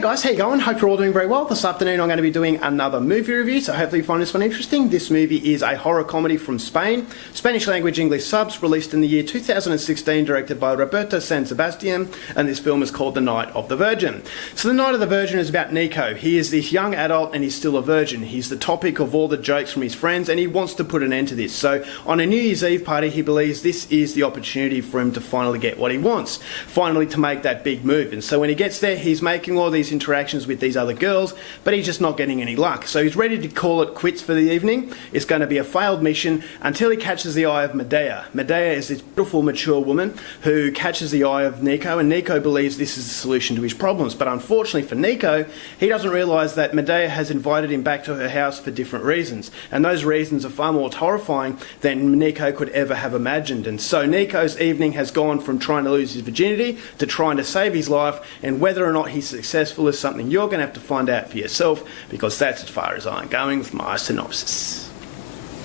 guys, how you going? Hope you're all doing very well. This afternoon I'm going to be doing another movie review, so hopefully you find this one interesting. This movie is a horror comedy from Spain, Spanish language English subs, released in the year 2016, directed by Roberto San Sebastian, and this film is called The Night of the Virgin. So The Night of the Virgin is about Nico. He is this young adult and he's still a virgin. He's the topic of all the jokes from his friends and he wants to put an end to this. So on a New Year's Eve party he believes this is the opportunity for him to finally get what he wants, finally to make that big move. And so when he gets there he's making all these interactions with these other girls, but he's just not getting any luck. So he's ready to call it quits for the evening. It's going to be a failed mission until he catches the eye of Madea. Madea is this beautiful, mature woman who catches the eye of Nico, and Nico believes this is the solution to his problems. But unfortunately for Nico, he doesn't realise that Madea has invited him back to her house for different reasons, and those reasons are far more horrifying than Nico could ever have imagined. And so Nico's evening has gone from trying to lose his virginity to trying to save his life, and whether or not he's successful is something you're going to have to find out for yourself, because that's as far as I'm going with my synopsis.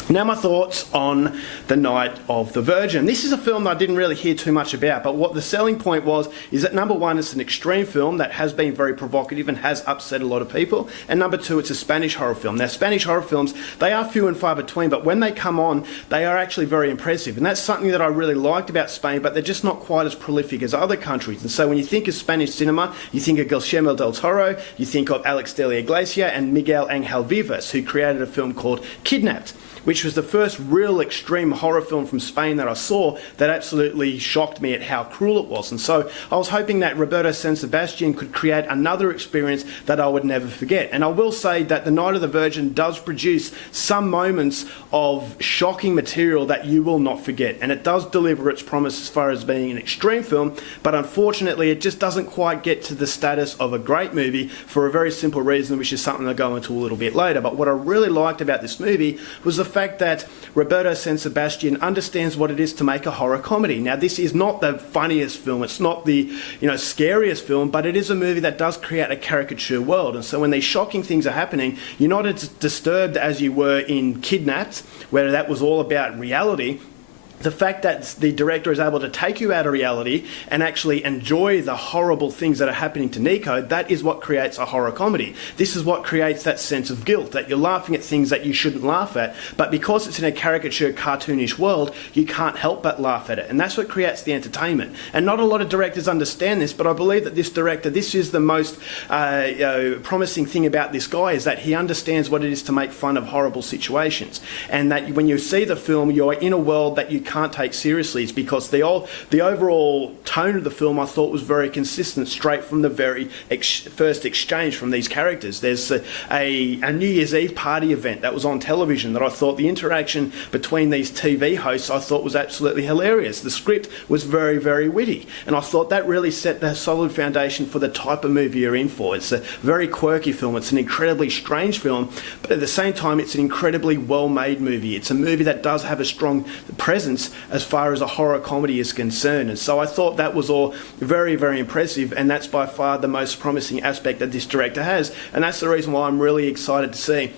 Now my thoughts on The Night of the Virgin. This is a film that I didn't really hear too much about, but what the selling point was is that number one, it's an extreme film that has been very provocative and has upset a lot of people, and number two, it's a Spanish horror film. Now Spanish horror films, they are few and far between, but when they come on, they are actually very impressive, and that's something that I really liked about Spain, but they're just not quite as prolific as other countries. And so when you think of Spanish cinema, you think of Guillermo del Toro, you think of Alex de la Iglesia and Miguel Angel Vivas, who created a film called Kidnapped, which was the first real extreme horror film from Spain that I saw that absolutely shocked me at how cruel it was. And so I was hoping that Roberto San Sebastian could create another experience that I would never forget. And I will say that The Night of the Virgin does produce some moments of shocking material that you will not forget. And it does deliver its promise as far as being an extreme film, but unfortunately it just doesn't quite get to the status of a great movie for a very simple reason, which is something I'll go into a little bit later. But what I really liked about this movie was the fact that Roberto San Sebastian understands what it is to make a horror comedy. Now this is not the funniest film, it's not the scariest film, but it is a movie that does create a caricature world. And so when these shocking things are happening, you're not as disturbed as you were in Kidnapped, where that was all about reality. The fact that the director is able to take you out of reality and actually enjoy the horrible things that are happening to Nico, that is what creates a horror comedy. This is what creates that sense of guilt, that you're laughing at things that you shouldn't laugh at, but because it's in a caricature, cartoonish world, you can't help but laugh at it. And that's what creates the entertainment. And not a lot of directors understand this, but I believe that this director, this is the most promising thing about this guy, is that he understands what it is to make fun of horrible situations. And that when you see the film, you're in a world that you can't take seriously. It's because the overall tone of the film I thought was very consistent straight from the very first exchange from these characters. There's a New Year's Eve party event that was on television that I thought the interaction between these TV hosts I thought was absolutely hilarious. The script was very, very witty, and I thought that really set the solid foundation for the type of movie you're in for. It's a very quirky film, it's an incredibly strange film, but at the same time it's an incredibly well-made movie. It's a movie that does have a strong presence as far as a horror comedy is concerned. And so I thought that was all very, very impressive, and that's by far the most promising aspect that this director has, and that's the reason why I'm really excited to see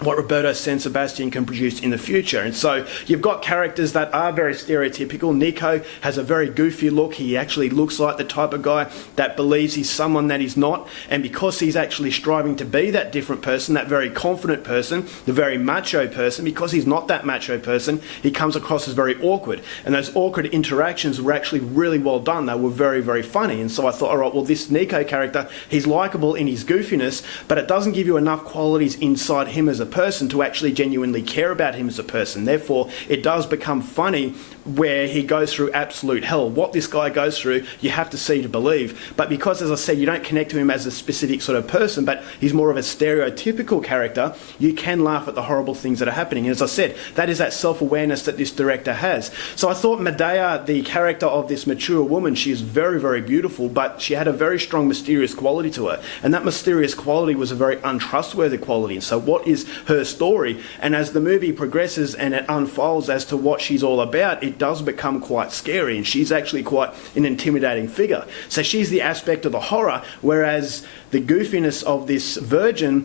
what Roberto San Sebastian can produce in the future. And so you've got characters that are very stereotypical. Nico has a very goofy look. He actually looks like the type of guy that believes he's someone that he's not, and because he's actually striving to be that different person, that very confident person, the very macho person, because he's not that macho person, he comes across as very awkward. And those awkward interactions were actually really well done. They were very, very funny. And so I thought, all right, well, this Nico character, he's likable in his goofiness, but it doesn't give you enough qualities inside him as a person to actually genuinely care about him as a person. Therefore, it does become funny where he goes through absolute hell. What this guy goes through, you have to see to believe. But because, as I said, you don't connect to him as a specific sort of person, but he's more of a stereotypical character, you can laugh at the horrible things that are happening. And as I said, that is that self-awareness that this director has. So I thought Madea, the character of this mature woman, she is very, very beautiful, but she had a very strong mysterious quality to her. And that mysterious quality was a very untrustworthy quality. And so what is her story? And as the movie progresses and it unfolds as to what she's all about, it does become quite scary, and she's actually quite an intimidating figure. So she's the aspect of the horror, whereas the goofiness of this virgin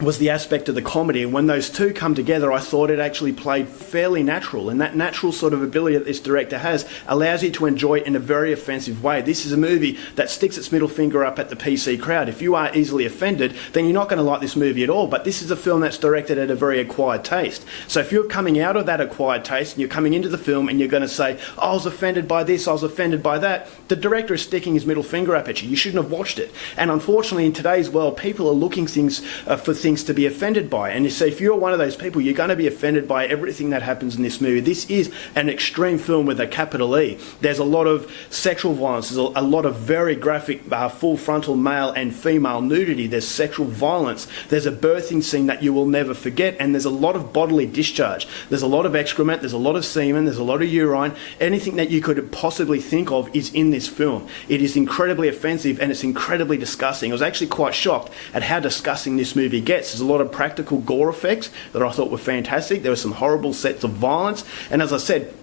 was the aspect of the comedy, and when those two come together, I thought it actually played fairly natural, and that natural sort of ability that this director has allows you to enjoy it in a very offensive way. This is a movie that sticks its middle finger up at the PC crowd. If you are easily offended, then you're not going to like this movie at all, but this is a film that's directed at a very acquired taste. So if you're coming out of that acquired taste and you're coming into the film and you're going to say, oh, I was offended by this, I was offended by that, the director is sticking his middle finger up at you. You shouldn't have watched it. And unfortunately, in today's world, people are looking for things to be offended by, and so if you're one of those people, you're going to be offended by everything that happens in this movie. This is an extreme film with a capital E. There's a lot of sexual violence, there's a lot of very graphic full frontal male and female nudity, there's sexual violence, there's a birthing scene that you will never forget, and there's a lot of bodily discharge. There's a lot of excrement, there's a lot of semen, there's a lot of urine. Anything that you could possibly think of is in this film. It is incredibly offensive and it's incredibly disgusting. I was actually quite shocked at how disgusting this movie gets. There's a lot of practical gore effects that I thought were fantastic. There were some horrible sets of violence, and as I said,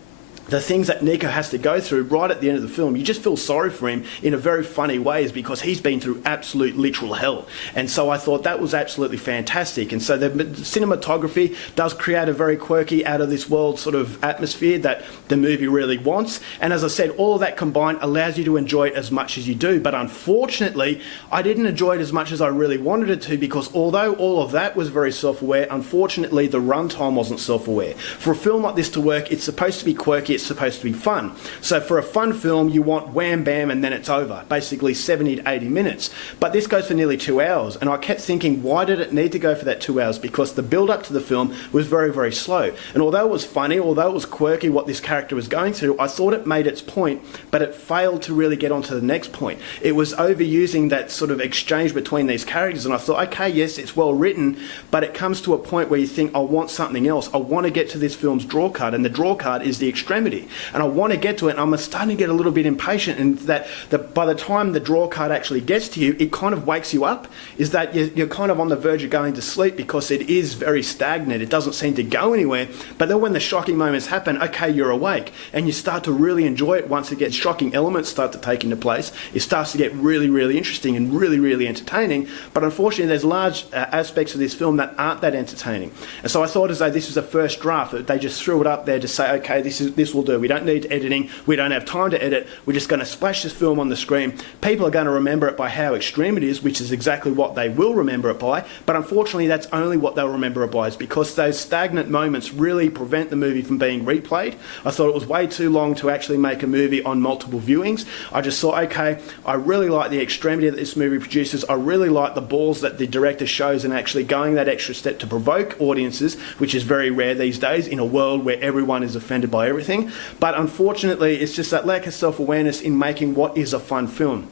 the things that Nico has to go through right at the end of the film, you just feel sorry for him in a very funny ways because he's been through absolute literal hell. And so I thought that was absolutely fantastic. And so the cinematography does create a very quirky, out of this world sort of atmosphere that the movie really wants. And as I said, all of that combined allows you to enjoy it as much as you do. But unfortunately, I didn't enjoy it as much as I really wanted it to, because although all of that was very self-aware, unfortunately the runtime wasn't self-aware. For a film like this to work, it's supposed to be quirky, it's supposed to be fun. So for a fun film, you want wham bam and then it's over, basically 70 to 80 minutes. But this goes for nearly 2 hours, and I kept thinking, why did it need to go for that 2 hours? Because the build up to the film was very, very slow. And although it was funny, although it was quirky what this character was going through, I thought it made its point, but it failed to really get on to the next point. It was overusing that sort of exchange between these characters, and I thought, okay, yes, it's well written, but it comes to a point where you think, I want something else. I want to get to this film's draw card, and the draw card is the extremity. And I want to get to it, and I'm starting to get a little bit impatient, and that by the time the draw card actually gets to you, it kind of wakes you up, is that you're kind of on the verge of going to sleep because it is very stagnant. It doesn't seem to go anywhere. But then when the shocking moments happen, okay, you're awake, and you start to really enjoy it once it gets shocking elements start to take into place. It starts to get really, really interesting and really, really entertaining. But unfortunately, there's large aspects of this film that aren't that entertaining. And so I thought, as though this was a first draft, they just threw it up there to say, okay, this will do. We don't need editing. We don't have time to edit. We're just going to splash this film on the screen. People are going to remember it by how extreme it is, which is exactly what they will remember it by. But unfortunately, that's only what they'll remember it by, is because those stagnant moments really prevent the movie from being replayed. I thought it was way too long to actually make a movie on multiple viewings. I just thought, okay, I really like the extremity that this movie produces. I really like the balls that the director shows in actually going that extra step to provoke audiences, which is very rare these days in a world where everyone is offended by everything. But unfortunately, it's just that lack of self-awareness in making what is a fun film.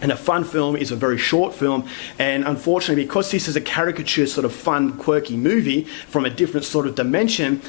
And a fun film is a very short film, and unfortunately, because this is a caricature sort of fun, quirky movie from a different sort of dimension,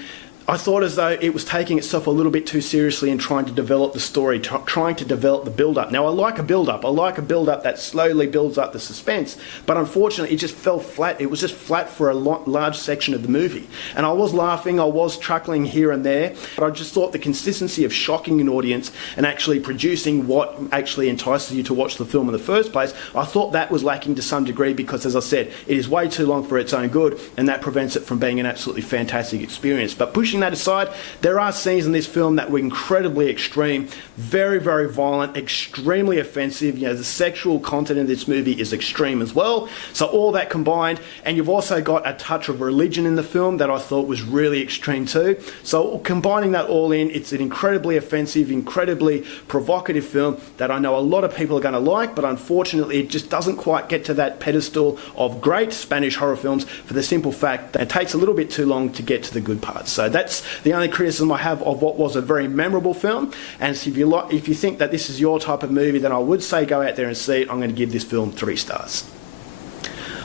I thought as though it was taking itself a little bit too seriously in trying to develop the story, trying to develop the build-up. Now, I like a build-up. I like a build-up that slowly builds up the suspense, but unfortunately, it just fell flat. It was just flat for a large section of the movie. And I was laughing, I was chuckling here and there, but I just thought the consistency of shocking an audience and actually producing what actually entices you to watch the film in the first place, I thought that was lacking to some degree because, as I said, it is way too long for its own good, and that prevents it from being an absolutely fantastic experience. But pushing that aside, there are scenes in this film that were incredibly extreme, very, very violent, extremely offensive. You know, the sexual content in this movie is extreme as well. So all that combined, and you've also got a touch of religion in the film that I thought was really extreme too. So combining that all in, it's an incredibly offensive, incredibly provocative film that I know a lot of people are going to like, but unfortunately it just doesn't quite get to that pedestal of great Spanish horror films for the simple fact that it takes a little bit too long to get to the good parts. So that's the only criticism I have of what was a very memorable film. And so if you think that this is your type of movie, then I would say go out there and see it. I'm going to give this film 3 stars.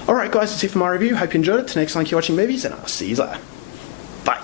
Alright guys, that's it for my review. Hope you enjoyed it. Till next time, keep watching movies, and I'll see you later. Bye.